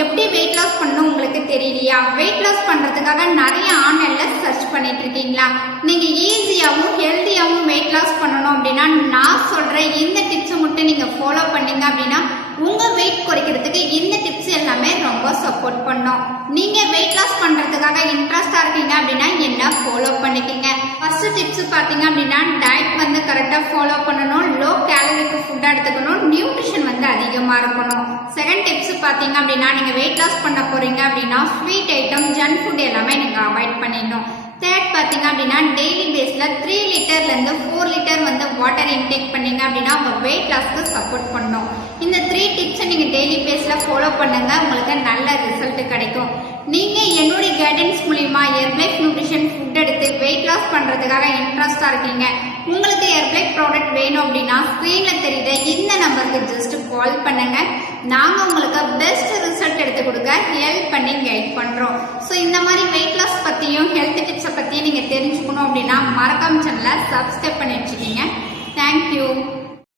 எப்படி weight loss பண்ணணும் உங்களுக்கு தெரியலையா? வெயிட் லாஸ் பண்றதுக்காக நிறைய ஆன்லைன்ல சர்ச் பண்ணிட்டு இருக்கீங்களா? நீங்க ஈஸியாவும் ஹெல்தியாவும் வெயிட் லாஸ் பண்ணணும் அப்படின்னா நான் சொல்ற இந்த டிப்ஸ் மட்டும் நீங்க ஃபாலோ பண்ணீங்க அப்படின்னா உங்க வெயிட் குறைக்கிறதுக்கு இந்த டிப்ஸ் எல்லாமே ரொம்ப சப்போர்ட் பண்ணும். நீங்க வெயிட் லாஸ் பண்றதுக்காக இன்ட்ரெஸ்டா இருக்கீங்க அப்படின்னா என்ன ஃபாலோ பண்ணிக்கங்க. ஃபர்ஸ்ட் டிப்ஸ் பாத்தீங்க அப்படின்னா டயட் வந்து கரெக்டா ஃபாலோ பண்ணணும், லோ கேலரிக்கு ஃபுட் எடுத்துக்கணும், நியூட்ரிஷன் வந்து அதிகமா இருக்கணும். செகண்ட் டிப்ஸ் பாத்தீங்க அப்படின்னா நீங்க வெயிட் லாஸ் பண்ண போறீங்க அப்படின்னா ஸ்வீட் ஐட்டம், ஜங்க் ஃபுட் எல்லாமே நீங்க அவாய்ட் பண்ணிடணும். தேர்ட் பாத்தீங்க அப்படின்னா டெய்லி பேஸ்ல 3 லிட்டர்ல இருந்து 4 லிட்டர் வந்து வாட்டர் இன்டேக் பண்ணீங்க அப்படின்னா உங்க வெயிட் லாஸ்க்கு சப்போர்ட் பண்ணும். இந்த 3 டிப்ஸை நீங்க டெய்லி பேஸ்ல ஃபாலோ பண்ணுங்க, உங்களுக்கு நல்ல ரிசல்ட் கிடைக்கும். நீங்க என்னுடைய கைடன்ஸ் மூலியமா ஹெர்பலைஃப் நியூட்ரிஷன் ஃபுட் எடுத்து வெயிட் லாஸ் பண்றதுக்காக இன்ட்ரெஸ்டா இருக்கீங்க, உங்களுக்கு ஹெர்பலைஃப் ப்ராடக்ட் வேணும் அப்படின்னா ஸ்கிரீன்ல தெரியுத இந்த நம்பருக்கு ஜஸ்ட் கால் பண்ணுங்க. நாங்க உங்களுக்கு பெஸ்ட் ரிசல்ட் எடுத்து கொடுக்க ஹெல்ப் பண்ணி கைட் பண்றோம். ஸோ இந்த மாதிரி வெயிட் லாஸ் பத்தியும் ஹெல்த் டிப்ஸை பத்தியும் நீங்க தெரிஞ்சுக்கணும் அப்படின்னா மறக்காம சேனலை சப்ஸ்கிரைப் பண்ணி வச்சுக்கீங்க. தேங்க்யூ.